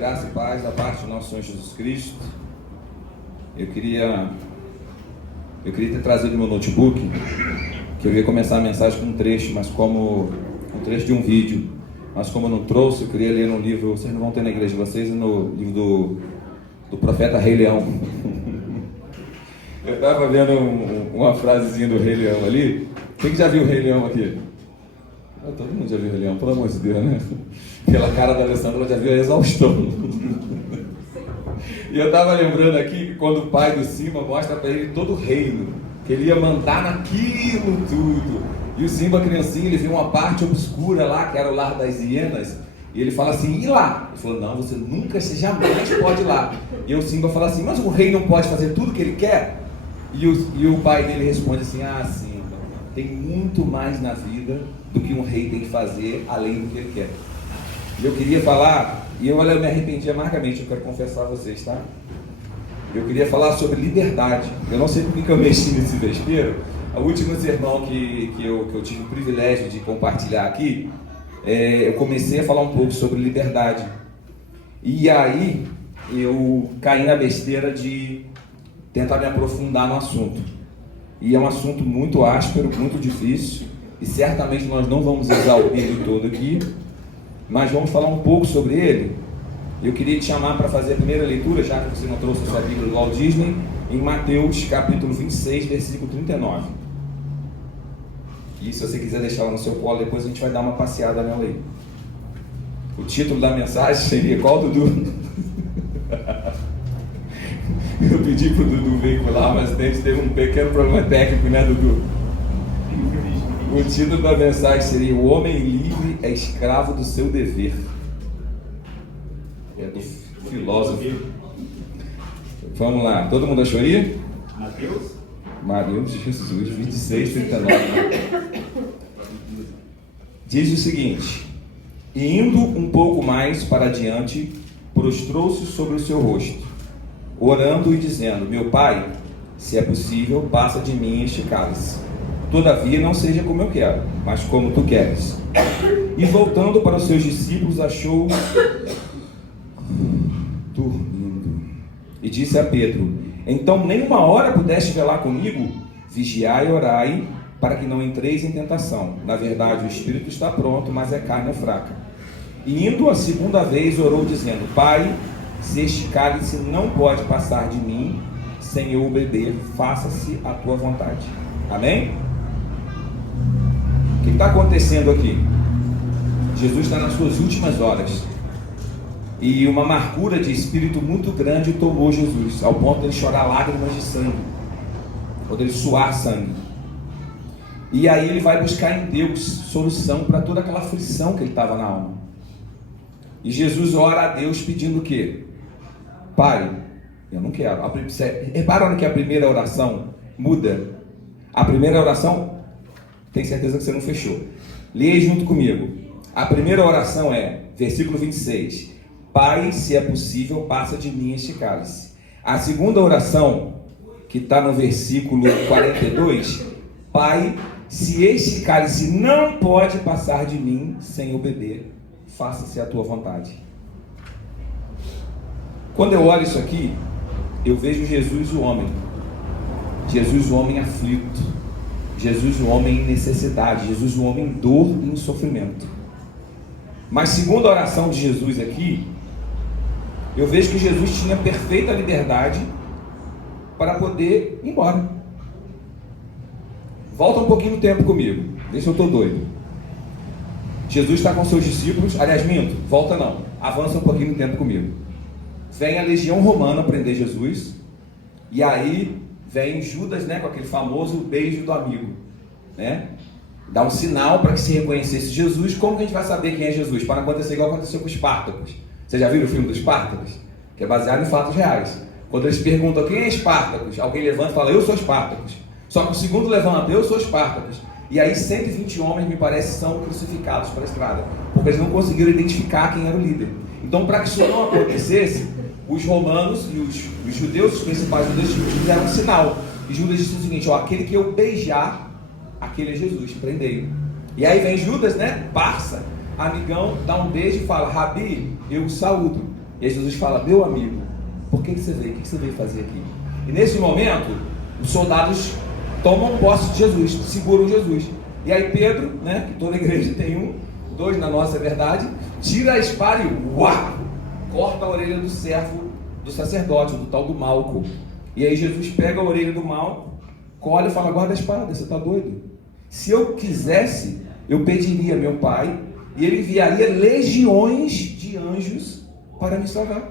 Graça e paz da parte do nosso Senhor Jesus Cristo. Eu queria ter trazido meu notebook, que eu ia começar a mensagem com um trecho, um trecho de um vídeo, mas como eu não trouxe, eu queria ler no livro, vocês não vão ter na igreja de vocês, no livro do profeta Rei Leão. Eu estava vendo uma frasezinha do Rei Leão ali. Quem que já viu o Rei Leão aqui? Todo mundo já viu o Rei Leão, pelo amor de Deus, né? Pela cara da Alessandra, ela já viu a exaustão. E eu estava lembrando aqui que quando o pai do Simba mostra para ele todo o reino, que ele ia mandar naquilo tudo. E o Simba, criancinha, ele vê uma parte obscura lá, que era o lar das hienas, e ele fala assim, e lá? Ele falou, não, você jamais pode ir lá. E o Simba fala assim, mas o rei não pode fazer tudo que ele quer? E o pai dele responde assim, Simba, tem muito mais na vida do que um rei tem que fazer, além do que ele quer. E eu queria falar, e eu me arrependi amargamente, eu quero confessar a vocês, tá? Eu queria falar sobre liberdade. Eu não sei porque que eu mexi nesse vespeiro. O último sermão que eu tive o privilégio de compartilhar aqui, eu comecei a falar um pouco sobre liberdade. E aí, eu caí na besteira de tentar me aprofundar no assunto. E é um assunto muito áspero, muito difícil, e certamente nós não vamos exaurir ele todo aqui, mas vamos falar um pouco sobre ele. Eu queria te chamar para fazer a primeira leitura, já que você não trouxe a sua Bíblia do Walt Disney, em Mateus capítulo 26, versículo 39. E se você quiser deixar ela no seu colo, depois a gente vai dar uma passeada nela aí. O título da mensagem seria qual, Dudu? Eu pedi para o Dudu veicular, mas teve um pequeno problema técnico, né, Dudu? O título da mensagem seria: O homem livre é escravo do seu dever. É do filósofo. Vamos lá, todo mundo achou aí? Mateus Jesus, 26, 39. Diz o seguinte: E indo um pouco mais para adiante, prostrou-se sobre o seu rosto, orando e dizendo: Meu Pai, se é possível, passa de mim este cálice. Todavia não seja como eu quero, mas como tu queres. E voltando para os seus discípulos, achou dormindo. E disse a Pedro: Então nem uma hora pudeste velar comigo? Vigiai e orai, para que não entreis em tentação. Na verdade, o espírito está pronto, mas a carne é fraca. E indo a segunda vez, orou dizendo: Pai, se este cálice não pode passar de mim, sem eu o beber, faça-se a tua vontade. Amém? O que está acontecendo aqui? Jesus está nas suas últimas horas. E uma amargura de espírito muito grande tomou Jesus, ao ponto de ele chorar lágrimas de sangue, ou de ele suar sangue. E aí ele vai buscar em Deus solução para toda aquela aflição que ele estava na alma. E Jesus ora a Deus pedindo o quê? Pai, eu não quero. Repararam que a primeira oração muda? A primeira oração, tem certeza que você não fechou. Leia junto comigo. A primeira oração é, versículo 26. Pai, se é possível, passa de mim este cálice. A segunda oração, que está no versículo 42. Pai, se este cálice não pode passar de mim sem eu beber, faça-se a tua vontade. Quando eu olho isso aqui, eu vejo Jesus o homem. Jesus o homem aflito. Jesus o homem em necessidade. Jesus o homem em dor e em sofrimento. Mas segundo a oração de Jesus aqui, eu vejo que Jesus tinha perfeita liberdade para poder ir embora. Volta um pouquinho no tempo comigo, vê se eu estou doido. Jesus está com seus discípulos, aliás, minto, volta não, avança um pouquinho no tempo comigo. Vem a legião romana prender Jesus, e aí vem Judas, né, com aquele famoso beijo do amigo, né? Dá um sinal para que se reconhecesse Jesus. Como que a gente vai saber quem é Jesus? Para não acontecer igual aconteceu com os Espartacos. Vocês já viram o filme dos Espartacos? Que é baseado em fatos reais. Quando eles perguntam quem é Espartacos, alguém levanta e fala: eu sou Espartacos. Só que o segundo levanta: eu sou Espartacos. E aí 120 homens, me parece, são crucificados para a estrada, porque eles não conseguiram identificar quem era o líder. Então, para que isso não acontecesse, os romanos e os judeus, os principais judeus, fizeram um sinal. E Judas disse o seguinte: aquele que eu beijar, aquele é Jesus, prendei-o. E aí vem Judas, né, parça, amigão, dá um beijo e fala: Rabi, eu o saúdo. E aí Jesus fala: meu amigo, por que você veio? O que você veio fazer aqui? E nesse momento, os soldados tomam posse de Jesus, seguram Jesus. E aí Pedro, né, que toda igreja tem dois na nossa verdade, tira a espada e uau, corta a orelha do servo do sacerdote, do tal do Malco. E aí Jesus pega a orelha do Malco, colhe e fala: guarda a espada, você está doido? Se eu quisesse, eu pediria a meu pai e ele enviaria legiões de anjos para me salvar.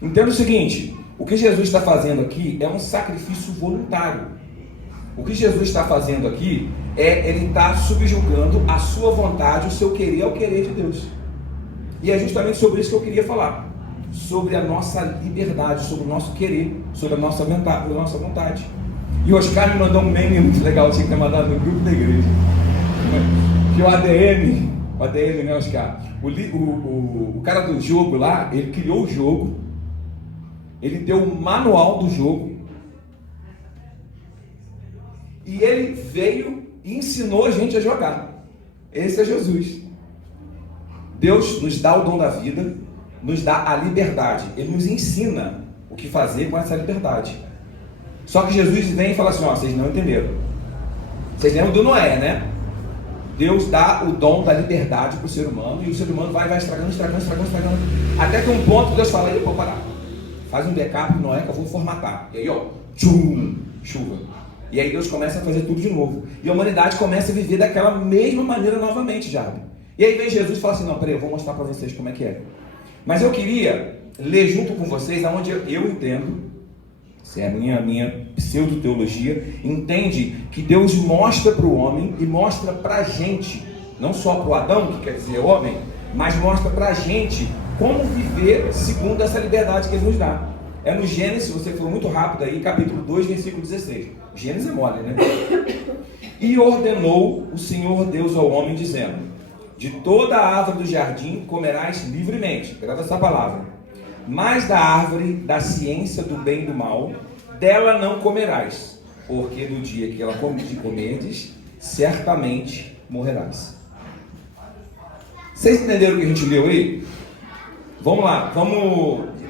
Entenda o seguinte: o que Jesus está fazendo aqui é um sacrifício voluntário. O que Jesus está fazendo aqui ele está subjugando a sua vontade, o seu querer ao querer de Deus. E é justamente sobre isso que eu queria falar. Sobre a nossa liberdade, sobre o nosso querer, sobre a nossa vontade. E o Oscar me mandou um meme muito legal, eu tinha que ter mandado no grupo da igreja. Que o ADM, né, Oscar? O cara do jogo lá, ele criou o jogo, ele deu o manual do jogo, e ele veio e ensinou a gente a jogar. Esse é Jesus. Deus nos dá o dom da vida, nos dá a liberdade. Ele nos ensina o que fazer com essa liberdade. Só que Jesus vem e fala assim: ó, vocês não entenderam. Vocês lembram do Noé, né? Deus dá o dom da liberdade para o ser humano, e o ser humano vai estragando. Até que um ponto Deus fala: ele pode parar. Faz um backup no Noé que eu vou formatar. E aí, ó, tchum, chuva. E aí Deus começa a fazer tudo de novo. E a humanidade começa a viver daquela mesma maneira novamente, já. E aí vem Jesus e fala assim: não, peraí, eu vou mostrar para vocês como é que é. Mas eu queria ler junto com vocês aonde eu entendo, se é a minha pseudo-teologia, entende que Deus mostra para o homem e mostra para a gente, não só para o Adão, que quer dizer homem, mas mostra para a gente como viver segundo essa liberdade que Ele nos dá. É no Gênesis, se você for muito rápido aí, capítulo 2, versículo 16. Gênesis é mole, né? E ordenou o Senhor Deus ao homem, dizendo: de toda a árvore do jardim comerás livremente, grava essa palavra, mas da árvore da ciência do bem e do mal, dela não comerás, porque no dia que ela comerdes, certamente morrerás. Vocês entenderam o que a gente leu aí? Vamos lá,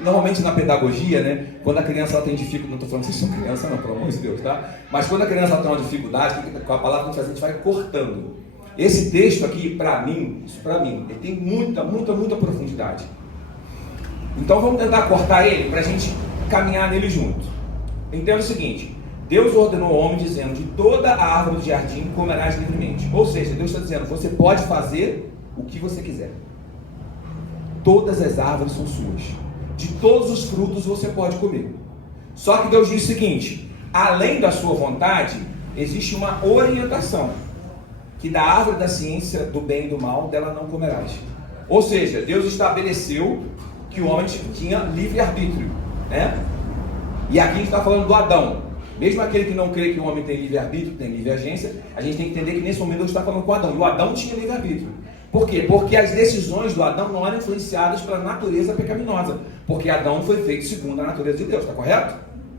normalmente na pedagogia, né, quando a criança ela tem dificuldade, não estou falando que vocês são criança não, pelo amor de Deus, tá? Mas quando a criança ela tem uma dificuldade, com a palavra que a gente vai cortando. Esse texto aqui, para mim, ele tem muita profundidade. Então vamos tentar cortar ele para a gente caminhar nele junto. Entenda o seguinte: Deus ordenou ao homem dizendo: de toda a árvore do jardim comerás livremente. Ou seja, Deus está dizendo: você pode fazer o que você quiser. Todas as árvores são suas. De todos os frutos você pode comer. Só que Deus diz o seguinte: além da sua vontade, existe uma orientação, que da árvore da ciência do bem e do mal, dela não comerás. Ou seja, Deus estabeleceu que o homem tinha livre-arbítrio, né? E aqui a gente está falando do Adão. Mesmo aquele que não crê que o homem tem livre-arbítrio, tem livre-agência, a gente tem que entender que nesse momento Deus está falando com o Adão. E o Adão tinha livre-arbítrio. Por quê? Porque as decisões do Adão não eram influenciadas pela natureza pecaminosa. Porque Adão foi feito segundo a natureza de Deus, está correto?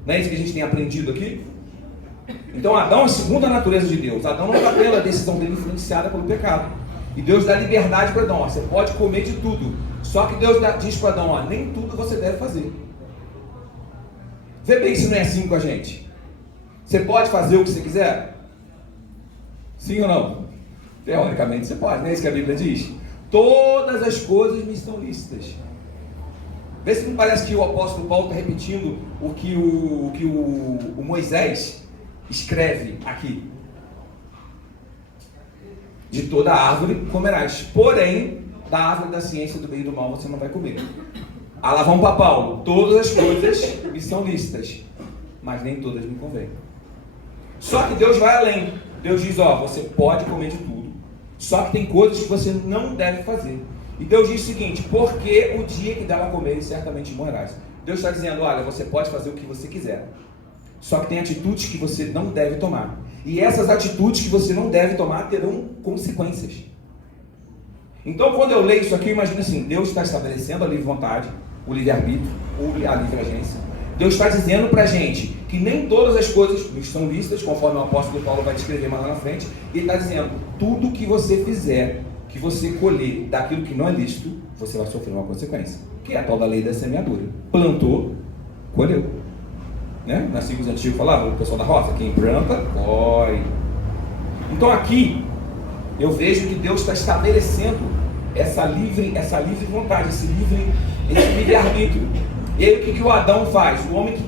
Não é isso que a gente tem aprendido aqui? Então Adão é segundo a natureza de Deus. Adão não está pela decisão dele influenciada pelo pecado. E Deus dá liberdade para Adão: ó, você pode comer de tudo. Só que Deus diz para Adão: ó, nem tudo você deve fazer. Vê bem se não é assim com a gente. Você pode fazer o que você quiser? Sim ou não? Teoricamente você pode, não é isso que a Bíblia diz? Todas as coisas me são lícitas. Vê se não parece que o apóstolo Paulo está repetindo o que o Moisés escreve aqui. De toda árvore comerás, porém da árvore da ciência do bem e do mal você não vai comer. Ah, lá vamos para Paulo: todas as coisas me são lícitas, mas nem todas me convêm. Só que Deus vai além. Deus diz: ó, você pode comer de tudo, só que tem coisas que você não deve fazer. E Deus diz o seguinte: porque o dia que dela comer, certamente morrerás. Deus está dizendo: olha, você pode fazer o que você quiser, só que tem atitudes que você não deve tomar. E essas atitudes que você não deve tomar terão consequências. Então, quando eu leio isso aqui, eu imagino assim: Deus está estabelecendo a livre vontade, o livre-arbítrio, ou a livre-agência. Deus está dizendo para a gente que nem todas as coisas nos são lícitas, conforme o apóstolo Paulo vai descrever mais lá na frente. Ele está dizendo: tudo que você fizer que você colher daquilo que não é lícito, você vai sofrer uma consequência, que é a tal da lei da semeadura. Plantou, colheu. Né? Nas ciclos antigos falavam, o pessoal da roça, quem planta, colhe. Então aqui, eu vejo que Deus está estabelecendo essa livre vontade, esse livre-arbítrio. E aí o que o Adão faz? O homem que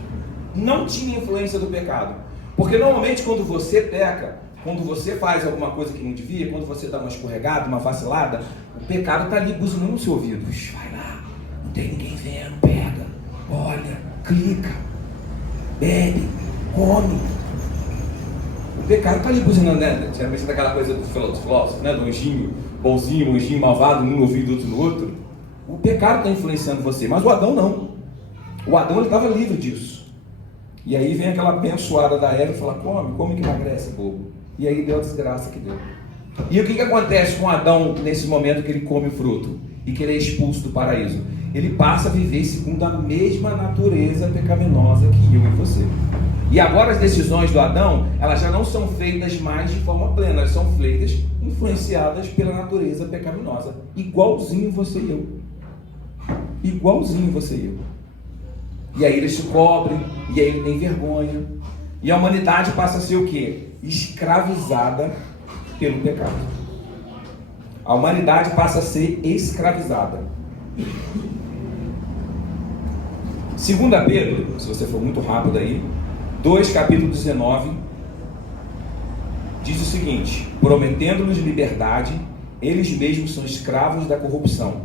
não tinha influência do pecado. Porque normalmente quando você peca, quando você faz alguma coisa que não devia, quando você dá uma escorregada, uma vacilada, o pecado está ali buzinando no seu ouvido. Vai lá, não tem ninguém vendo, pega, olha, clica, bebe, come. O pecado está ali buzinando, né? Geralmente daquela coisa dos filósofos, né? Do anjinho bonzinho, um anjinho malvado, um no ouvido, outro no outro. O pecado está influenciando você, mas o Adão não. O Adão ele estava livre disso. E aí vem aquela abençoada da Eva e fala, come que emagrece, bobo. E aí deu a desgraça que deu. E o que acontece com Adão nesse momento que ele come o fruto e que ele é expulso do paraíso? Ele passa a viver segundo a mesma natureza pecaminosa que eu e você. E agora as decisões do Adão, elas já não são feitas mais de forma plena, elas são feitas influenciadas pela natureza pecaminosa. Igualzinho você e eu. Igualzinho você e eu. E aí ele se cobre, e aí ele tem vergonha. E a humanidade passa a ser o quê? Escravizada pelo pecado. A humanidade passa a ser escravizada. 2 Pedro, se você for muito rápido aí, 2 capítulo 19, diz o seguinte: prometendo-nos liberdade, eles mesmos são escravos da corrupção,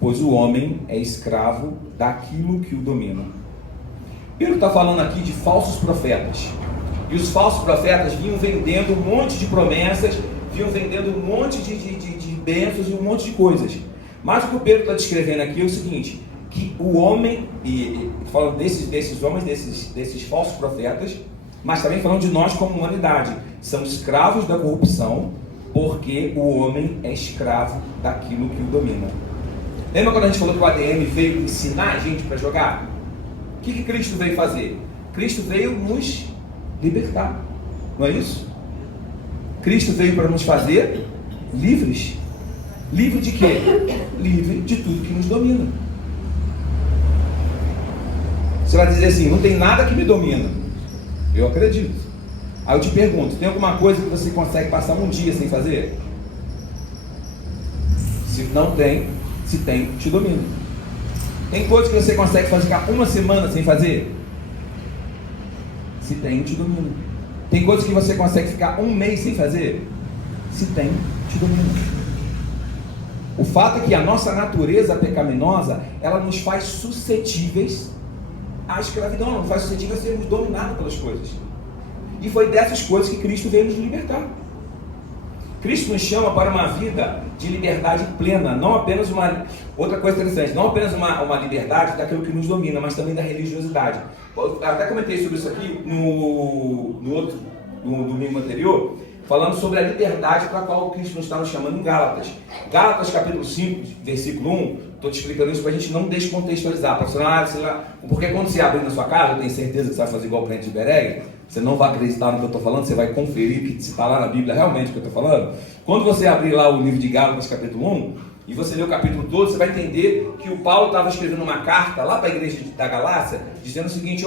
pois o homem é escravo daquilo que o domina. Pedro está falando aqui de falsos profetas. E os falsos profetas vinham vendendo um monte de promessas, vinham vendendo um monte de bênçãos e um monte de coisas. Mas o que o Pedro está descrevendo aqui é o seguinte, que o homem, e falando desses homens, desses falsos profetas, mas também falando de nós como humanidade, são escravos da corrupção, porque o homem é escravo daquilo que o domina. Lembra quando a gente falou que o ADM veio ensinar a gente para jogar? O que Cristo veio fazer? Cristo veio nos libertar, não é isso? Cristo veio para nos fazer livres. Livre de quê? Livre de tudo que nos domina. Você vai dizer assim, não tem nada que me domina. Eu acredito. Aí eu te pergunto, tem alguma coisa que você consegue passar um dia sem fazer? Se não tem, se tem, te domina. Tem coisas que você consegue ficar uma semana sem fazer? Se tem, te domina. Tem coisas que você consegue ficar um mês sem fazer? Se tem, te domina. O fato é que a nossa natureza pecaminosa, ela nos faz suscetíveis à escravidão, ela nos faz suscetíveis a sermos dominados pelas coisas. E foi dessas coisas que Cristo veio nos libertar. Cristo nos chama para uma vida de liberdade plena, não apenas uma... Outra coisa interessante, não apenas uma liberdade daquilo que nos domina, mas também da religiosidade. Eu até comentei sobre isso aqui no domingo anterior, falando sobre a liberdade para a qual Cristo nos está nos chamando em Gálatas. Gálatas capítulo 5, versículo 1, estou te explicando isso para a gente não descontextualizar, para você sei lá, porque quando você abre na sua casa, eu tenho certeza que você vai fazer igual o crente de Bereia, você não vai acreditar no que eu estou falando, você vai conferir que se está lá na Bíblia realmente o que eu estou falando. Quando você abrir lá o livro de Gálatas capítulo 1, e você ler o capítulo todo, você vai entender que o Paulo estava escrevendo uma carta lá para a igreja da Galácia, dizendo o seguinte,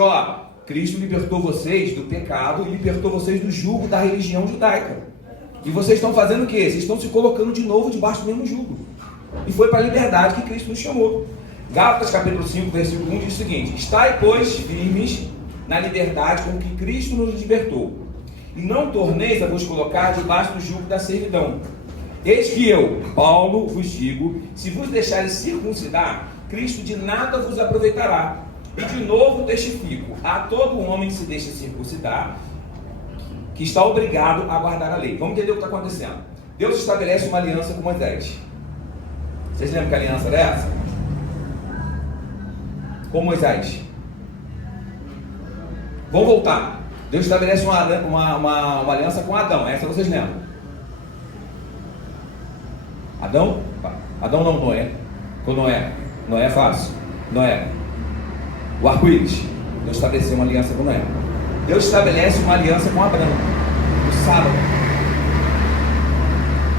Cristo libertou vocês do pecado e libertou vocês do jugo da religião judaica. E vocês estão fazendo o quê? Vocês estão se colocando de novo debaixo do mesmo jugo. E foi para a liberdade que Cristo nos chamou. Gálatas capítulo 5, versículo 1 diz o seguinte: estai, pois, firmes na liberdade com que Cristo nos libertou, e não torneis a vos colocar debaixo do jugo da servidão. Eis que eu, Paulo, vos digo, se vos deixares circuncidar, Cristo de nada vos aproveitará. E de novo testifico, a todo homem que se deixa circuncidar, que está obrigado a guardar a lei. Vamos entender o que está acontecendo. Deus estabelece uma aliança com Moisés. Vocês lembram que aliança era essa? Com Moisés. Vamos voltar. Deus estabelece uma aliança com Adão. Essa vocês lembram? Adão? Adão não, Noé. Com Noé. Noé é fácil. Noé. O arco-íris. Deus estabeleceu uma aliança com Noé. Deus estabelece uma aliança com Abraão. O sábado.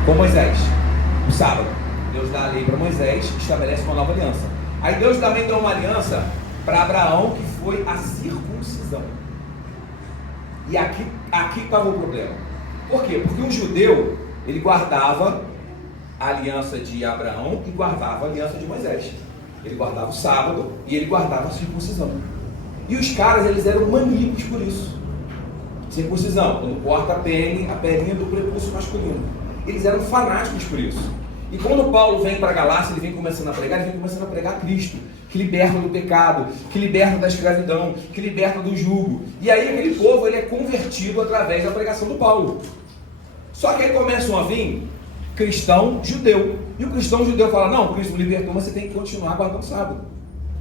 Com Moisés. o sábado. Deus dá a lei para Moisés, estabelece uma nova aliança. Aí Deus também dá uma aliança para Abraão, que foi a circuncisão. E aqui estava o problema. Por quê? Porque um judeu, ele guardava a aliança de Abraão e guardava a aliança de Moisés. Ele guardava o sábado e ele guardava a circuncisão. E os caras, eles eram maníacos por isso. Circuncisão, quando corta a perninha do prepúcio masculino. Eles eram fanáticos por isso. E quando Paulo vem para Galácia, ele vem começando a pregar Cristo, que liberta do pecado, que liberta da escravidão, que liberta do jugo. E aí aquele povo, ele é convertido através da pregação do Paulo. Só que aí começam a vir cristão judeu. E o cristão judeu fala, não, Cristo me libertou, mas você tem que continuar guardando o sábado.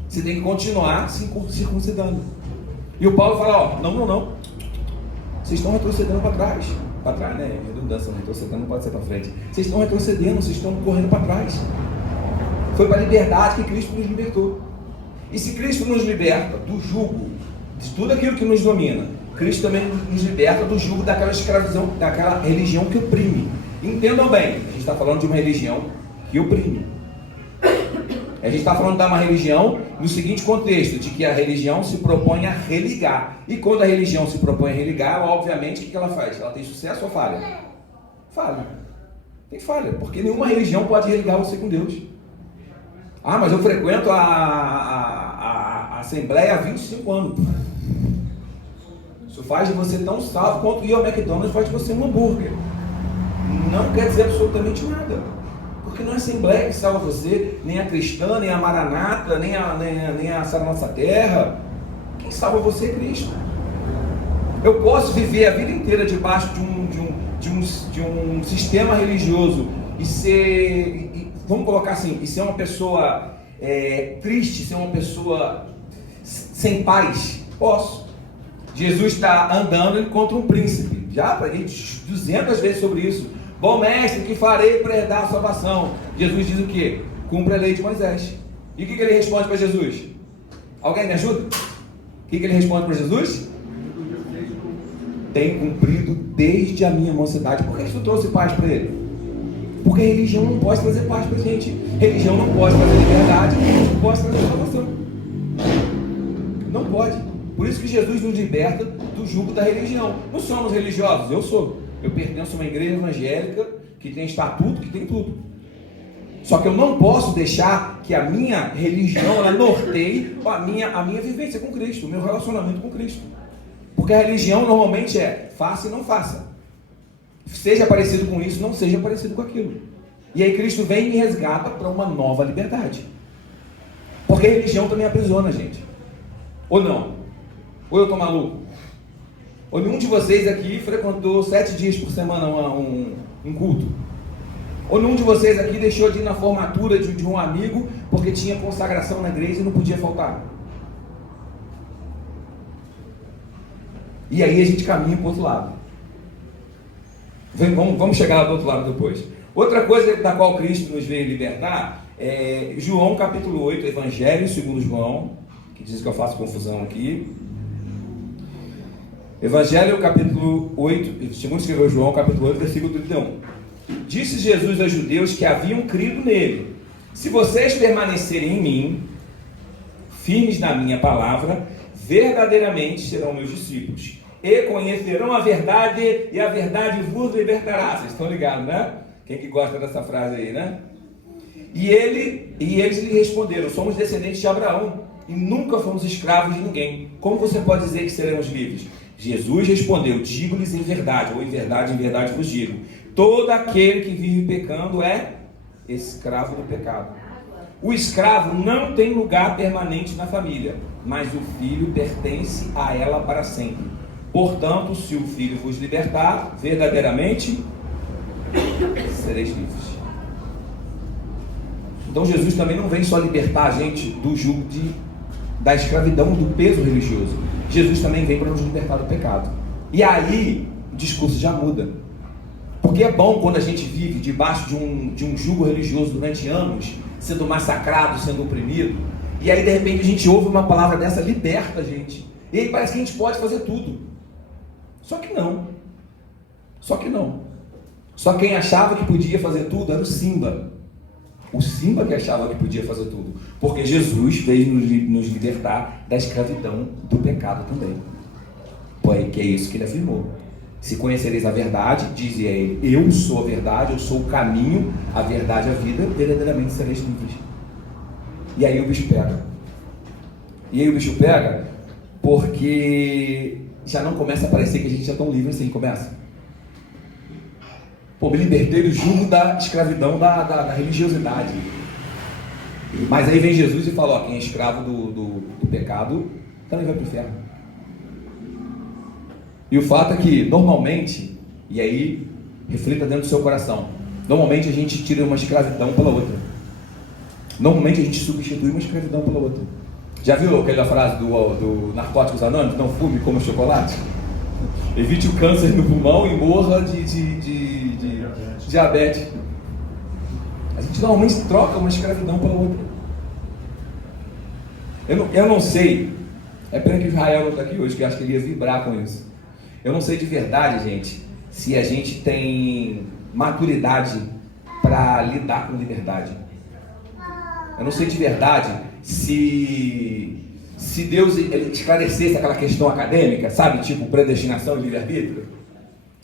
Você tem que continuar circuncidando. E o Paulo fala, não. Vocês estão retrocedendo para trás. Para trás, né? Redundância, retrocedendo não pode ser para frente. Vocês estão retrocedendo, vocês estão correndo para trás. Foi para a liberdade que Cristo nos libertou. E se Cristo nos liberta do jugo, de tudo aquilo que nos domina, Cristo também nos liberta do jugo daquela escravidão, daquela religião que oprime. Entendam bem, a gente está falando de uma religião que oprime. A gente está falando de uma religião no seguinte contexto, de que a religião se propõe a religar. E quando a religião se propõe a religar, ela, obviamente, o que ela faz? Ela tem sucesso ou falha? Falha. Tem falha, porque nenhuma religião pode religar você com Deus. Ah, mas eu frequento a Assembleia há 25 anos. Isso faz de você tão salvo quanto ir ao McDonald's faz de você um hambúrguer. Não quer dizer absolutamente nada. Porque não é a Assembleia que salva você, nem a cristã, nem a Maranata, nem a Sara Nossa Terra. Quem salva você é Cristo. Eu posso viver a vida inteira debaixo de um sistema religioso e ser, vamos colocar assim, e ser uma pessoa triste, ser uma pessoa sem paz. Posso. Jesus está andando e encontra um príncipe. Já preguei 200 vezes sobre isso. Bom mestre, que farei para herdar a salvação? Jesus diz o quê? Cumpre a lei de Moisés. E o que ele responde para Jesus? Alguém me ajuda? O que ele responde para Jesus? Tenho cumprido desde a minha mocidade. Por que isso trouxe paz para ele? Porque a religião não pode trazer paz para a gente. Religião não pode trazer liberdade, não pode trazer salvação. Não pode. Por isso que Jesus nos liberta do jugo da religião. Não somos religiosos? Eu sou. Eu pertenço a uma igreja evangélica que tem estatuto, que tem tudo. Só que eu não posso deixar que a minha religião ela norteie a minha vivência com Cristo, o meu relacionamento com Cristo. Porque a religião normalmente é faça e não faça. Seja parecido com isso, não seja parecido com aquilo. E aí Cristo vem e me resgata para uma nova liberdade. Porque a religião também aprisiona a gente. Ou não? Ou eu estou maluco? Ou nenhum de vocês aqui frequentou 7 dias por semana um culto? Ou nenhum de vocês aqui deixou de ir na formatura de um amigo porque tinha consagração na igreja e não podia faltar? E aí a gente caminha para o outro lado. Vamos chegar lá do outro lado depois. Outra coisa da qual Cristo nos veio libertar é João capítulo 8, Evangelho segundo João, que diz que eu faço confusão aqui. Evangelho capítulo 8, segundo escreveu João capítulo 8, versículo 31. Disse Jesus aos judeus que haviam crido nele: se vocês permanecerem em mim, firmes na minha palavra, verdadeiramente serão meus discípulos, e conhecerão a verdade, e a verdade vos libertará. Vocês estão ligados, né? Quem que gosta dessa frase aí, né? E eles lhe responderam: somos descendentes de Abraão, e nunca fomos escravos de ninguém. Como você pode dizer que seremos livres? Jesus respondeu: digo-lhes em verdade, ou em verdade vos digo, todo aquele que vive pecando é escravo do pecado. O escravo não tem lugar permanente na família, mas o filho pertence a ela para sempre. Portanto, se o filho vos libertar, verdadeiramente sereis livres. Então Jesus também não vem só libertar a gente do jugo da escravidão, do peso religioso. Jesus também vem para nos libertar do pecado. E aí o discurso já muda. Porque é bom quando a gente vive debaixo de um jugo religioso durante anos, sendo massacrado, sendo oprimido, e aí de repente a gente ouve uma palavra dessa, liberta a gente. E aí parece que a gente pode fazer tudo. Só que não. Só quem achava que podia fazer tudo era o Simba. O Simba que achava que podia fazer tudo. Porque Jesus veio nos libertar da escravidão do pecado também. Que é isso que ele afirmou. Se conhecereis a verdade, dizia ele, eu sou a verdade, eu sou o caminho, a verdade e a vida, verdadeiramente sereis livres. E aí o bicho pega. Porque já não começa a parecer que a gente é tão livre assim, começa. Pô, me libertei do jugo da escravidão da religiosidade. Mas aí vem Jesus e fala, ó, quem é escravo do pecado também vai para o inferno. E o fato é que, normalmente, e aí, reflita dentro do seu coração, normalmente a gente tira uma escravidão pela outra. Normalmente a gente substitui uma escravidão pela outra. Já viu aquela frase do Narcóticos Anônimos? Não fume, coma chocolate? Evite o câncer no pulmão e morra de diabetes. A gente normalmente troca uma escravidão pela outra. Eu não sei, é pena que Israel não está aqui hoje, que eu acho que ele ia vibrar com isso. Eu não sei de verdade, gente, se a gente tem maturidade para lidar com liberdade. Eu não sei de verdade se Deus esclarecesse aquela questão acadêmica, sabe, tipo predestinação e livre-arbítrio.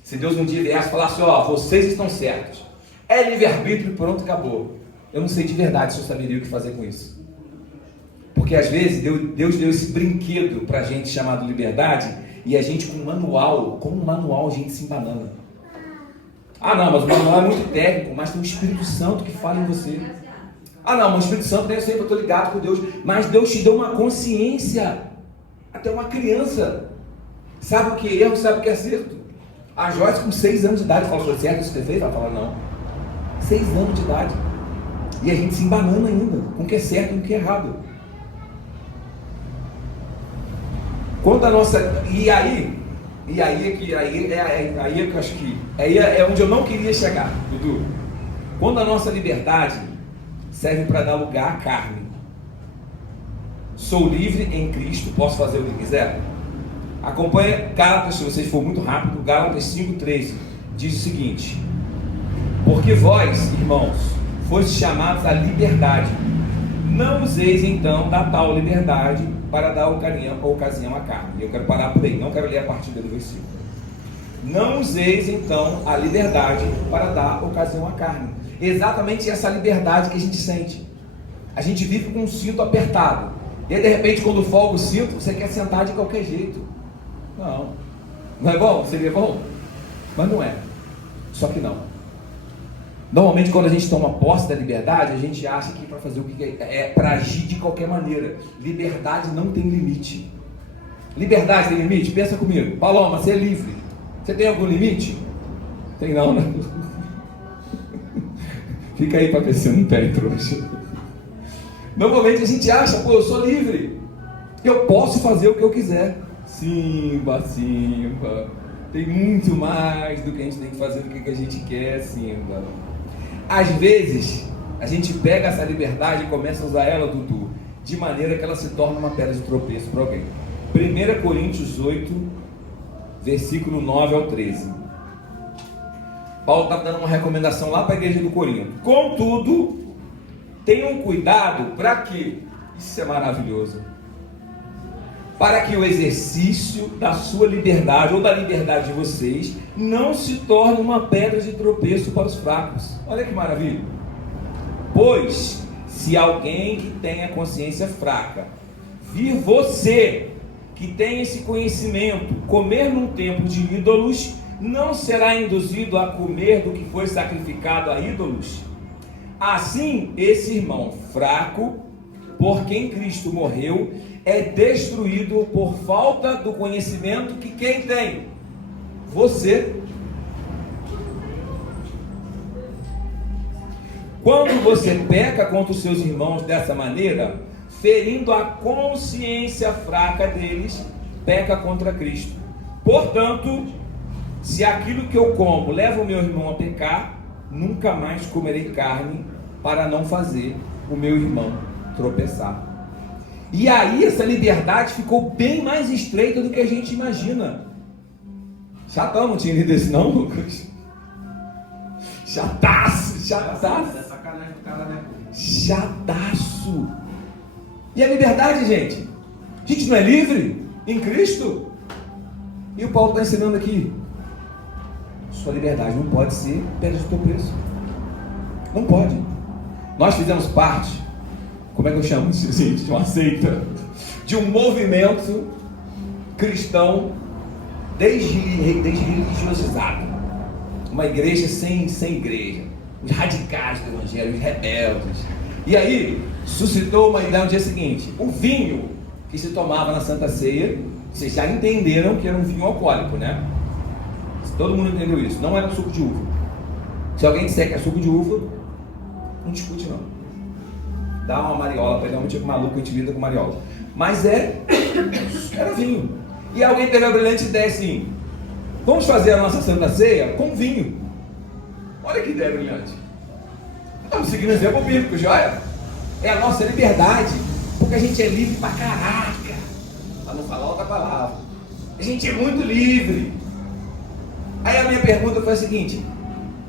Se Deus um dia viesse e falasse, ó, vocês estão certos, é livre-arbítrio, pronto, acabou. Eu não sei de verdade se eu saberia o que fazer com isso. Porque às vezes Deus deu esse brinquedo pra gente chamado liberdade, e a gente com um manual a gente se embanana. Ah não, mas o manual é muito técnico, mas tem o Espírito Santo que fala em você. Ah não, mas o Espírito Santo, eu sei que eu estou ligado com Deus, mas Deus te deu uma consciência. Até uma criança sabe o que é erro, sabe o que é certo. A Joyce com 6 anos de idade fala, foi certo isso que você fez? Ela fala, não. 6 anos de idade. E a gente se embanana ainda, com o que é certo e com o que é errado. Quando a nossa... E aí é que eu acho que... Aí é onde eu não queria chegar, Dudu. Quando a nossa liberdade serve para dar lugar à carne. Sou livre em Cristo, posso fazer o que quiser? Acompanha Gálatas, se vocês for muito rápido, Gálatas 5,13 diz o seguinte: porque vós, irmãos, fostes chamados à liberdade, não useis então da tal liberdade para dar ocasião à carne. Eu quero parar por aí, não quero ler a partir do versículo. Não useis então a liberdade para dar ocasião à carne. Exatamente essa liberdade que a gente sente. A gente vive com um cinto apertado. E aí, de repente, quando folga o cinto, você quer sentar de qualquer jeito. Não é bom? Seria bom? Mas não é. Só que não. Normalmente, quando a gente toma posse da liberdade, a gente acha que para fazer o que é para agir de qualquer maneira. Liberdade não tem limite. Liberdade tem limite? Pensa comigo. Paloma, você é livre. Você tem algum limite? Tem não, né? Fica aí para pensar no pé, trouxa. Normalmente a gente acha, pô, eu sou livre. Eu posso fazer o que eu quiser. Simba. Tem muito mais do que a gente tem que fazer do que a gente quer, Simba. Às vezes, a gente pega essa liberdade e começa a usar ela, Dudu, de maneira que ela se torna uma pedra de tropeço para alguém. 1 Coríntios 8, versículo 9 ao 13. Paulo está dando uma recomendação lá para a igreja do Corinto. Contudo, tenham cuidado para que, isso é maravilhoso, para que o exercício da sua liberdade, ou da liberdade de vocês, não se torne uma pedra de tropeço para os fracos. Olha que maravilha. Pois, se alguém que tenha consciência fraca, vir você, que tem esse conhecimento, comer num templo de ídolos, não será induzido a comer do que foi sacrificado a ídolos? Assim, esse irmão fraco, por quem Cristo morreu, é destruído por falta do conhecimento que quem tem? Você. Quando você peca contra os seus irmãos dessa maneira, ferindo a consciência fraca deles, peca contra Cristo. Portanto, se aquilo que eu como leva o meu irmão a pecar, nunca mais comerei carne para não fazer o meu irmão tropeçar. E aí essa liberdade ficou bem mais estreita do que a gente imagina. Chatão, não tinha lido esse não, Lucas? Chataço. É sacanagem do cara, né? Chataço. E a liberdade, gente? A gente não é livre em Cristo? E o Paulo está ensinando aqui. Sua liberdade não pode ser perda de teu preço. Não pode. Nós fizemos parte, como é que eu chamo isso, gente? De uma seita, de um movimento cristão desreligiosizado. Uma igreja sem igreja. Os radicais do evangelho, os rebeldes. E aí, suscitou uma ideia no dia seguinte. O vinho que se tomava na Santa Ceia, vocês já entenderam que era um vinho alcoólico, né? Todo mundo entendeu isso. Não era suco de uva. Se alguém disser que é suco de uva, não discute não. Dá uma mariola, para dar um tipo maluco, a gente lida com mariola. Mas era vinho. E alguém teve a brilhante ideia assim: vamos fazer a nossa Santa Ceia com vinho. Olha que ideia brilhante. Estamos seguindo o exemplo bíblico, joia? É a nossa liberdade, porque a gente é livre pra caraca, para não falar outra palavra. A gente é muito livre. Aí a minha pergunta foi a seguinte: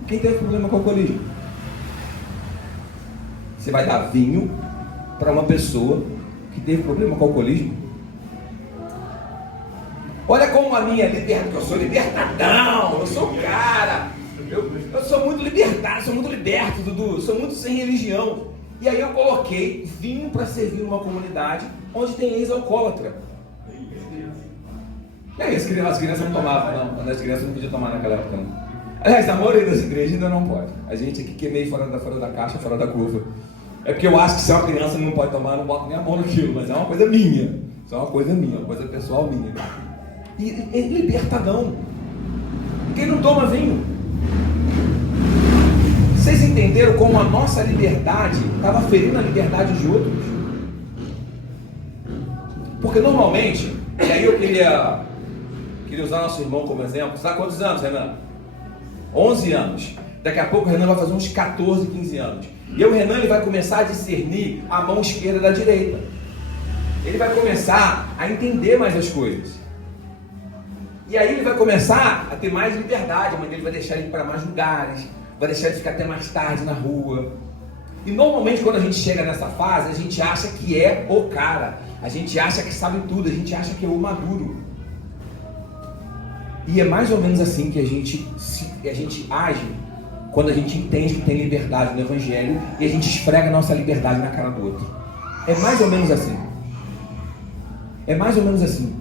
quem teve problema com o alcoolismo? Você vai dar vinho para uma pessoa que teve problema com o alcoolismo? Olha como a minha liberdade, eu sou libertadão, eu sou um cara, eu sou muito libertário, sou muito liberto, Dudu, eu sou muito sem religião. E aí eu coloquei vinho para servir numa comunidade onde tem ex-alcoólatra. E aí as crianças não tomavam, não. As crianças não podiam tomar naquela época, não. Aliás, a maioria das igrejas ainda não pode. A gente aqui queimei fora da caixa, fora da curva. É porque eu acho que se uma criança não pode tomar, eu não boto nem a mão naquilo, mas é uma coisa minha. Isso é uma coisa minha, uma coisa pessoal minha. E é libertadão. Quem não toma vinho? Vocês entenderam como a nossa liberdade estava ferindo a liberdade de outros? Porque normalmente, e aí eu queria usar nosso irmão como exemplo. Você está quantos anos, Renan? 11 anos. Daqui a pouco o Renan vai fazer uns 14, 15 anos. E aí o Renan ele vai começar a discernir a mão esquerda da direita. Ele vai começar a entender mais as coisas. E aí ele vai começar a ter mais liberdade. A mãe dele vai deixar ele ir para mais lugares, vai deixar ele ficar até mais tarde na rua. E normalmente quando a gente chega nessa fase, a gente acha que é o cara. A gente acha que sabe tudo, a gente acha que é o maduro. E é mais ou menos assim que a gente age quando a gente entende que tem liberdade no Evangelho e a gente esfrega a nossa liberdade na cara do outro. É mais ou menos assim. É mais ou menos assim.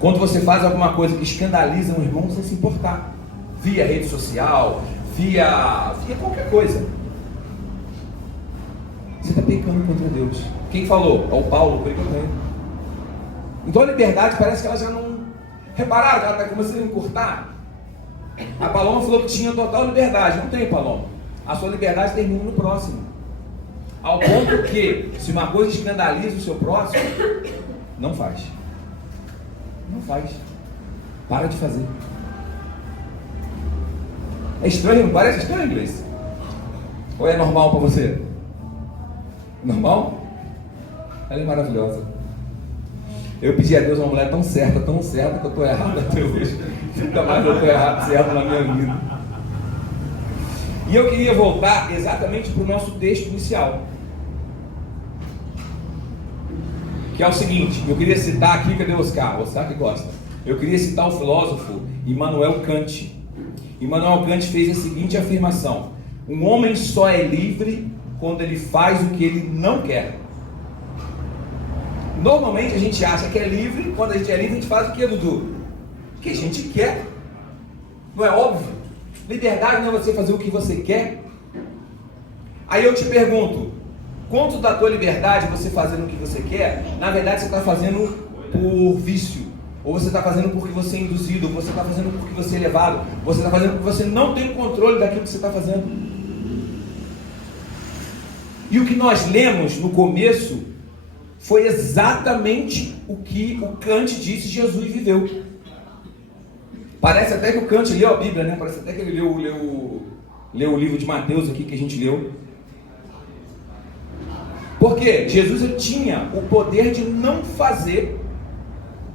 Quando você faz alguma coisa que escandaliza um irmão, sem se importar. Via rede social, via qualquer coisa. Você está pecando contra Deus. Quem falou? É o Paulo, pecou também. Então a liberdade parece que ela já não... Repararam que ela está começando a encurtar? A Paloma falou que tinha total liberdade. Não tem, Paloma. A sua liberdade termina no próximo. Ao ponto que, se uma coisa escandaliza o seu próximo, não faz. Não faz. Para de fazer. É estranho? Parece estranho, inglês? Ou é normal para você? Normal? Ela é maravilhosa. Eu pedi a Deus uma mulher tão certa que eu estou errado até hoje. Nunca mais eu estou errado, certo na minha vida. E eu queria voltar exatamente para o nosso texto inicial. Que é o seguinte, eu queria citar aqui, cadê o Oscar? O Oscar que gosta. Eu queria citar o filósofo Immanuel Kant. Immanuel Kant fez a seguinte afirmação: um homem só é livre quando ele faz o que ele não quer. Normalmente a gente acha que é livre, quando a gente é livre a gente faz o que, Dudu? O que a gente quer. Não é óbvio? Liberdade não é você fazer o que você quer. Aí eu te pergunto, quanto da tua liberdade você fazendo o que você quer, na verdade você está fazendo por vício, ou você está fazendo porque você é induzido, ou você está fazendo porque você é levado, você está fazendo porque você não tem controle daquilo que você está fazendo. E o que nós lemos no começo foi exatamente o que o Kant disse Jesus viveu. Parece até que o Kant leu a Bíblia, né? Parece até que ele leu o livro de Mateus aqui que a gente leu. Porque Jesus ele tinha o poder de não fazer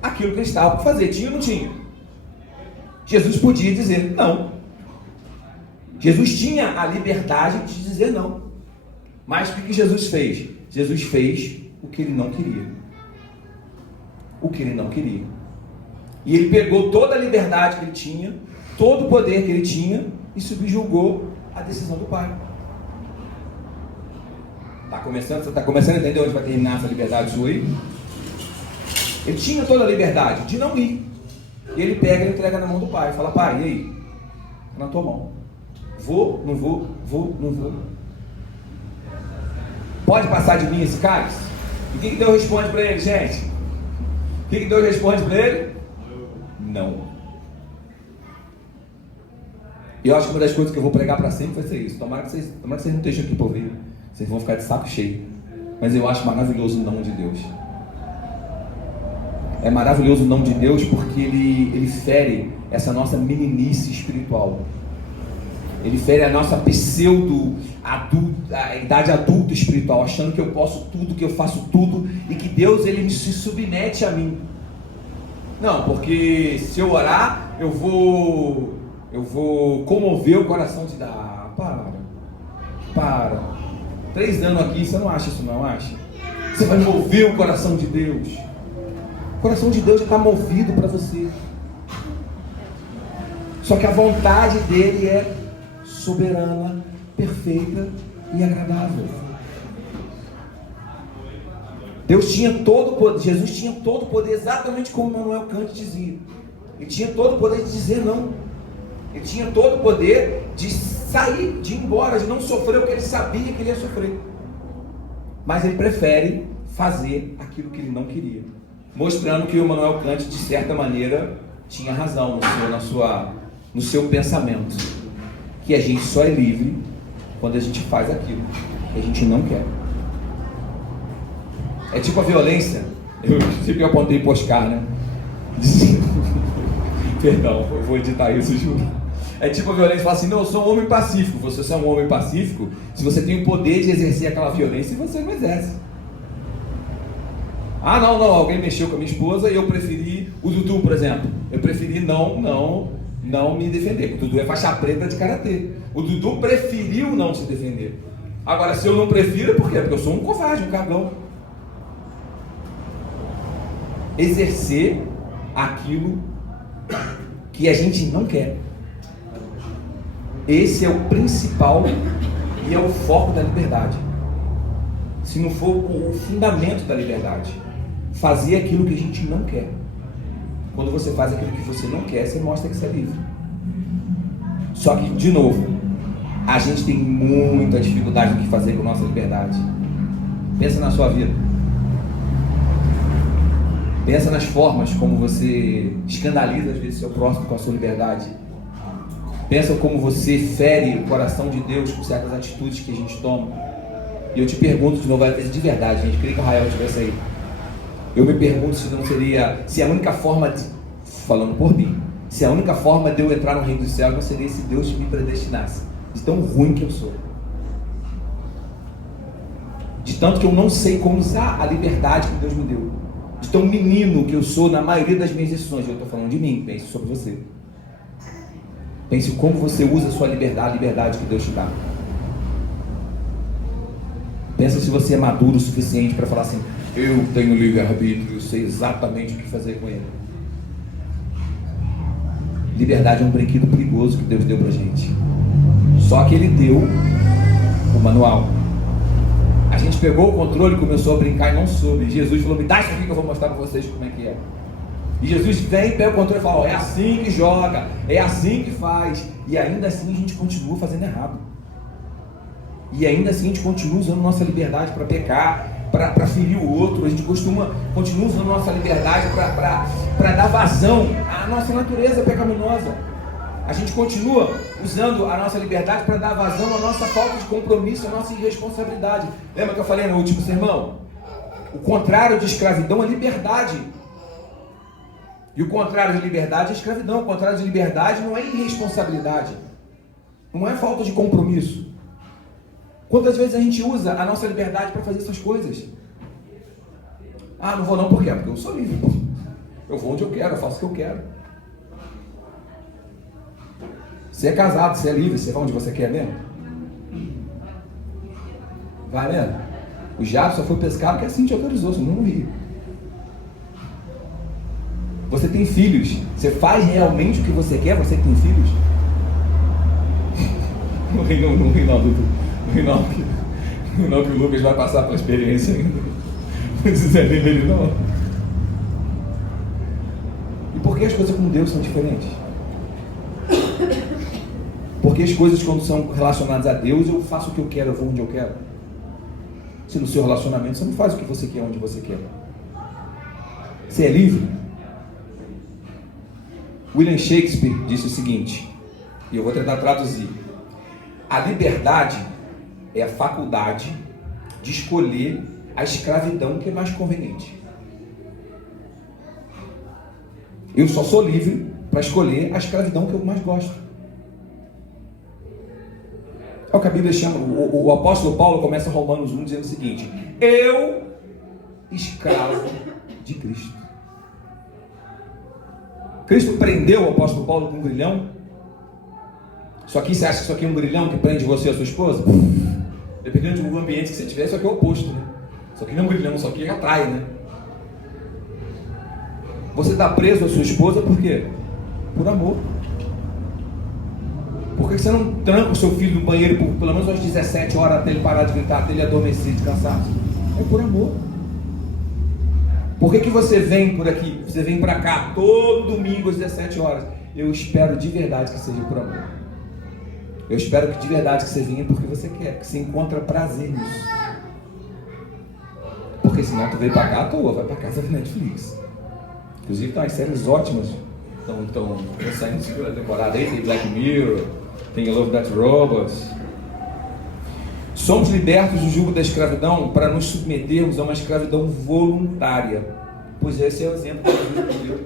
aquilo que ele estava para fazer. Tinha ou não tinha? Jesus podia dizer não. Jesus tinha a liberdade de dizer não. Mas o que Jesus fez? Jesus fez o que ele não queria. O que ele não queria. E ele pegou toda a liberdade que ele tinha, todo o poder que ele tinha e subjugou a decisão do Pai. Você está começando a entender onde vai terminar essa liberdade sua aí? Ele tinha toda a liberdade de não ir. E ele pega e entrega na mão do Pai. Fala, Pai, e aí? Na tua mão. Vou, não vou, vou, não vou. Pode passar de mim esse cálice? E o que Deus responde para ele, gente? O que Deus responde para ele? Não. E eu acho que uma das coisas que eu vou pregar para sempre vai ser isso. Tomara que vocês não estejam aqui para ouvir. Vocês vão ficar de saco cheio. Mas eu acho maravilhoso o não de Deus. É maravilhoso o não de Deus porque ele fere essa nossa meninice espiritual. Ele fere a nossa a idade adulta espiritual, achando que eu posso tudo, que eu faço tudo e que Deus ele se submete a mim. Não, porque se eu orar, eu vou comover o coração de dar. Para. 3 anos aqui, você não acha isso não, acha? Você vai mover o coração de Deus. O coração de Deus já está movido para você. Só que a vontade dele é soberana, perfeita e agradável. Jesus tinha todo o poder, exatamente como Immanuel Kant dizia. Ele tinha todo o poder de dizer não. Ele tinha todo o poder de sair, de ir embora, de não sofrer o que ele sabia que ele ia sofrer. Mas ele prefere fazer aquilo que ele não queria. Mostrando que o Immanuel Kant, de certa maneira, tinha razão no seu pensamento. Que a gente só é livre quando a gente faz aquilo que a gente não quer. É tipo a violência. Eu sempre apontei pro Oscar, né? Perdão, eu vou editar isso, juro. É tipo a violência, fala assim, não, eu sou um homem pacífico. Você é um homem pacífico se você tem o poder de exercer aquela violência e você não exerce. Ah, não, alguém mexeu com a minha esposa e eu preferi, o Dudu, por exemplo, eu preferi não me defender. O Dudu é faixa preta de karatê. O Dudu preferiu não se defender. Agora, se eu não prefiro, por quê? Porque eu sou um covarde, um cagão. Exercer aquilo que a gente não quer. Esse é o principal e é o foco da liberdade. Se não for o fundamento da liberdade, fazer aquilo que a gente não quer. Quando você faz aquilo que você não quer, você mostra que você é livre. Só que, de novo, a gente tem muita dificuldade no que fazer com a nossa liberdade. Pensa na sua vida. Pensa nas formas como você escandaliza às vezes seu próximo com a sua liberdade. Pensa como você fere o coração de Deus com certas atitudes que a gente toma. E eu te pergunto de novo, às vezes de verdade, gente, queria que o Rael estivesse aí. Eu me pergunto se não seria, se a única forma, falando por mim, se a única forma de eu entrar no reino dos céus não seria se Deus me predestinasse. De tão ruim que eu sou. De tanto que eu não sei como usar a liberdade que Deus me deu. De tão menino que eu sou na maioria das minhas decisões. Eu estou falando de mim, pense sobre você. Pense como você usa a sua liberdade, a liberdade que Deus te dá. Pensa se você é maduro o suficiente para falar assim, eu tenho livre-arbítrio, eu sei exatamente o que fazer com ele. Liberdade é um brinquedo perigoso que Deus deu pra gente. Só que ele deu o manual. A gente pegou o controle e começou a brincar e não soube. Jesus falou, me dá isso aqui que eu vou mostrar pra vocês como é que é. E Jesus vem, pega o controle e fala, é assim que joga, é assim que faz. E ainda assim a gente continua fazendo errado. E ainda assim a gente continua usando nossa liberdade para pecar, para ferir o outro. A gente continua usando nossa liberdade para dar vazão à nossa natureza pecaminosa. A gente continua usando a nossa liberdade para dar vazão à nossa falta de compromisso, à nossa irresponsabilidade. Lembra que eu falei no último sermão? O contrário de escravidão é liberdade. E o contrário de liberdade é escravidão. O contrário de liberdade não é irresponsabilidade. Não é falta de compromisso. Quantas vezes a gente usa a nossa liberdade para fazer essas coisas? Ah, não vou não, por quê? Porque eu sou livre. Eu vou onde eu quero, eu faço o que eu quero. Você é casado, você é livre, você vai onde você quer mesmo? Vai mesmo? O jato só foi pescado porque assim te autorizou, senão não rio. Você tem filhos, você faz realmente o que você quer, você que tem filhos? Não ri não, que o Lucas vai passar pela experiência ainda. Não precisa nem dele não. E por que as coisas com Deus são diferentes? Porque as coisas, quando são relacionadas a Deus, eu faço o que eu quero, eu vou onde eu quero. Se no seu relacionamento você não faz o que você quer, onde você quer. Você é livre? William Shakespeare disse o seguinte, e eu vou tentar traduzir: a liberdade é a faculdade de escolher a escravidão que é mais conveniente. Eu só sou livre para escolher a escravidão que eu mais gosto. É o que a Bíblia chama, o apóstolo Paulo começa Romanos 1 dizendo o seguinte: eu, escravo de Cristo. Cristo prendeu o apóstolo Paulo com um grilhão. Só que você acha que isso aqui é um grilhão que prende você e a sua esposa? Dependendo do ambiente que você tiver, isso aqui é o oposto, né? Isso aqui não é um grilhão, isso aqui atrai, né? Você está preso à sua esposa por quê? Por amor. Por que você não tranca o seu filho no banheiro por pelo menos umas 17 horas até ele parar de gritar, até ele adormecer de cansaço? É por amor. Por que você vem por aqui? Você vem para cá todo domingo às 17 horas. Eu espero de verdade que seja por amor. Eu espero que de verdade que você venha porque você quer, que você encontra prazer nisso. Porque senão tu veio para cá à toa, vai para casa da Netflix. Inclusive estão as séries ótimas. Estão saindo de segunda temporada aí, tem Black Mirror, tem Love, Death and Robots. Somos libertos do jugo da escravidão para nos submetermos a uma escravidão voluntária. Pois esse é o exemplo que Jesus deu.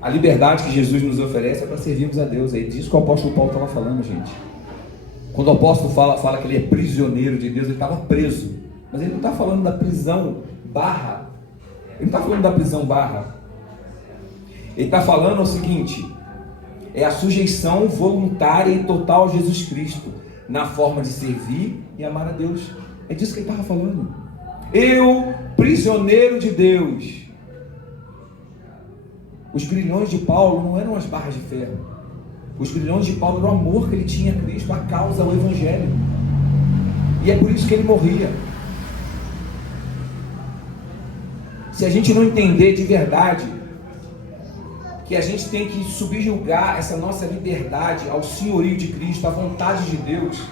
A liberdade que Jesus nos oferece é para servirmos a Deus. É disso que o apóstolo Paulo estava falando, gente. Quando o apóstolo fala que ele é prisioneiro de Deus, ele estava preso. Mas ele não está falando da prisão barra. Ele não está falando da prisão barra. Ele está falando o seguinte: é a sujeição voluntária e total a Jesus Cristo, na forma de servir e amar a Deus. É disso que ele estava falando. Eu, prisioneiro de Deus. Os grilhões de Paulo não eram as barras de ferro. Os grilhões de Paulo eram o amor que ele tinha a Cristo, a causa, o Evangelho. E é por isso que ele morria. Se a gente não entender de verdade que a gente tem que subjugar essa nossa liberdade ao senhorio de Cristo, à vontade de Deus,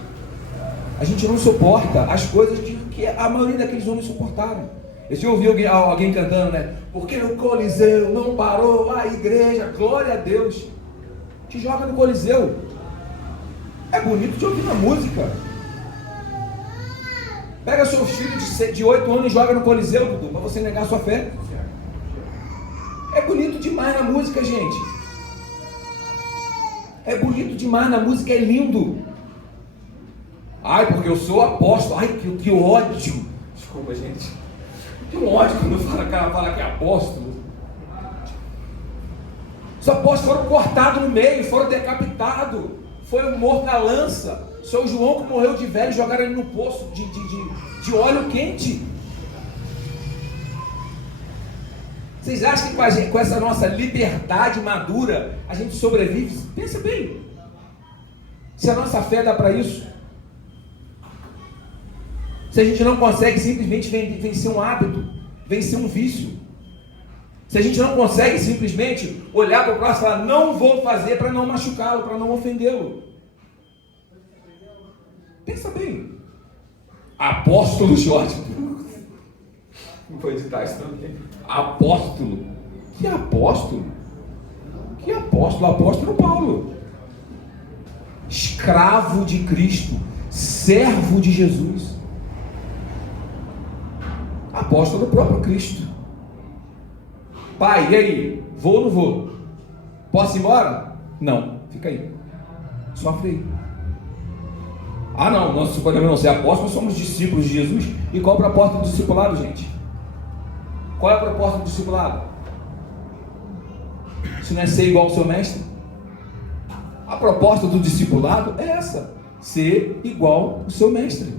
a gente não suporta as coisas que a maioria daqueles homens suportaram. Eu já ouvi alguém cantando, né? Porque o Coliseu não parou a igreja, glória a Deus. Te joga no Coliseu. É bonito de ouvir na música. Pega seus filhos de 8 anos e joga no Coliseu, Dudu, para você negar a sua fé. É bonito demais na música, gente. É bonito demais na música, é lindo. Ai, porque eu sou apóstolo. Ai, que ódio. Desculpa, gente. Que ódio quando fala que é apóstolo. Os apóstolos foram cortados no meio, foram decapitados. Foi morto na lança. São João, que morreu de velho, jogaram ele no poço de óleo quente. Vocês acham que com essa nossa liberdade madura a gente sobrevive? Pensa bem. Se a nossa fé dá para isso. Se a gente não consegue simplesmente vencer um hábito, vencer um vício. Se a gente não consegue simplesmente olhar para o próximo e falar: não vou fazer para não machucá-lo, para não ofendê-lo. Pensa bem. Apóstolo Jorge. Não vou editar isso também. Apóstolo. Que apóstolo? Que apóstolo? Apóstolo Paulo. Escravo de Cristo. Servo de Jesus. Apóstolo do próprio Cristo. Pai, e aí? Vou ou não vou? Posso ir embora? Não, fica aí. Sofre aí. Ah não, nós podemos não ser apóstolos, somos discípulos de Jesus. E qual é a proposta do discipulado, gente? Qual é a proposta do discipulado? Se não é ser igual ao seu mestre. A proposta do discipulado é essa: ser igual ao seu mestre.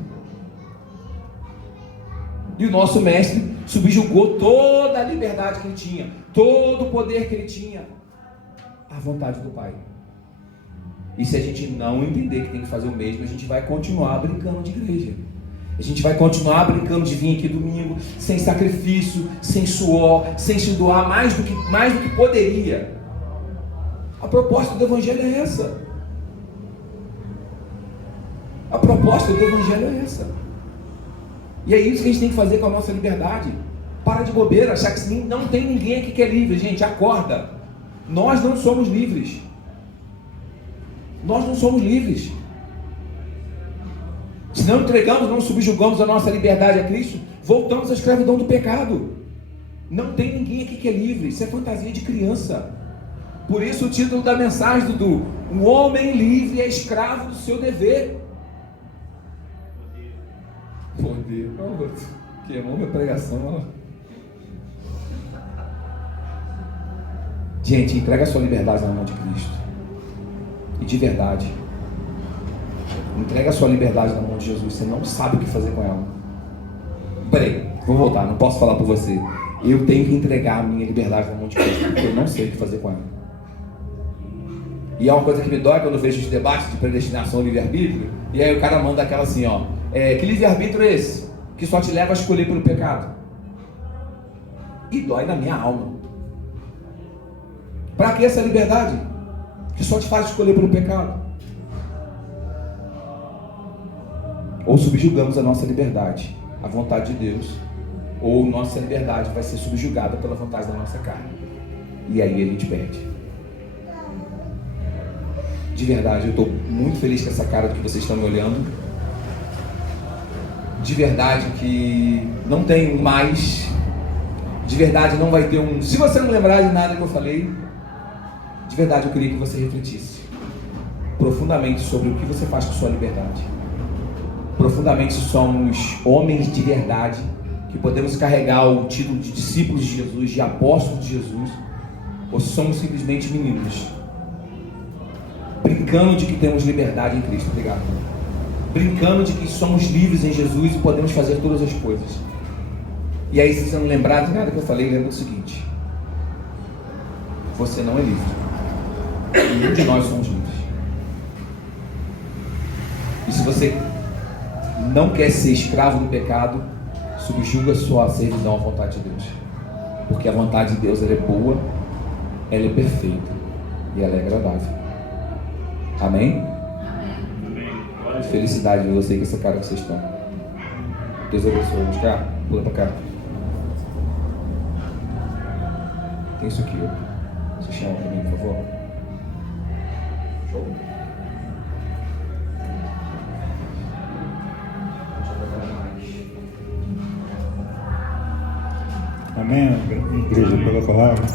E o nosso mestre subjugou toda a liberdade que ele tinha, todo o poder que ele tinha, à vontade do Pai. E se a gente não entender que tem que fazer o mesmo, a gente vai continuar brincando de igreja. A gente vai continuar brincando de vir aqui domingo, sem sacrifício, sem suor, sem se doar mais do que poderia. A proposta do Evangelho é essa. A proposta do Evangelho é essa. E é isso que a gente tem que fazer com a nossa liberdade. Para de bobeira, achar que não tem ninguém aqui que é livre. Gente, acorda. Nós não somos livres. Nós não somos livres. Se não entregamos, não subjugamos a nossa liberdade a Cristo, voltamos à escravidão do pecado. Não tem ninguém aqui que é livre. Isso é fantasia de criança. Por isso o título da mensagem, Dudu: um homem livre é escravo do seu dever. Poder. Queimou minha pregação. Gente, entrega a sua liberdade na mão de Cristo. E de verdade. Entrega a sua liberdade na mão de Jesus. Você não sabe o que fazer com ela. Peraí, vou voltar. Não posso falar por você. Eu tenho que entregar a minha liberdade na mão de Cristo, porque eu não sei o que fazer com ela. E é uma coisa que me dói quando eu vejo os debates de predestinação e livre-arbítrio. E aí o cara manda aquela assim, ó: que livre-arbítrio é esse? Que só te leva a escolher pelo pecado. E dói na minha alma. Para que essa liberdade? Que só te faz escolher pelo pecado. Ou subjugamos a nossa liberdade à vontade de Deus, ou nossa liberdade vai ser subjugada pela vontade da nossa carne. E aí a gente perde. De verdade, eu estou muito feliz com essa cara do que vocês estão me olhando. De verdade que não tem um mais. De verdade não vai ter um... Se você não lembrar de nada que eu falei, de verdade eu queria que você refletisse profundamente sobre o que você faz com sua liberdade. Profundamente somos homens de verdade, que podemos carregar o título de discípulos de Jesus, de apóstolos de Jesus, ou somos simplesmente meninos, brincando de que temos liberdade em Cristo. Obrigado. Brincando de que somos livres em Jesus e podemos fazer todas as coisas. E aí, se você não lembrar de nada que eu falei, lembra o seguinte: você não é livre. Nenhum de nós somos livres. E se você não quer ser escravo do pecado, subjuga sua servidão à vontade de Deus. Porque a vontade de Deus, ela é boa, ela é perfeita e ela é agradável. Amém? Felicidade de você com essa cara que vocês estão. Deus abençoe. Vamos cá? Pula pra cá. Tem isso aqui, ó. Você chama pra mim, por favor. Show. Amém, igreja, pela palavra.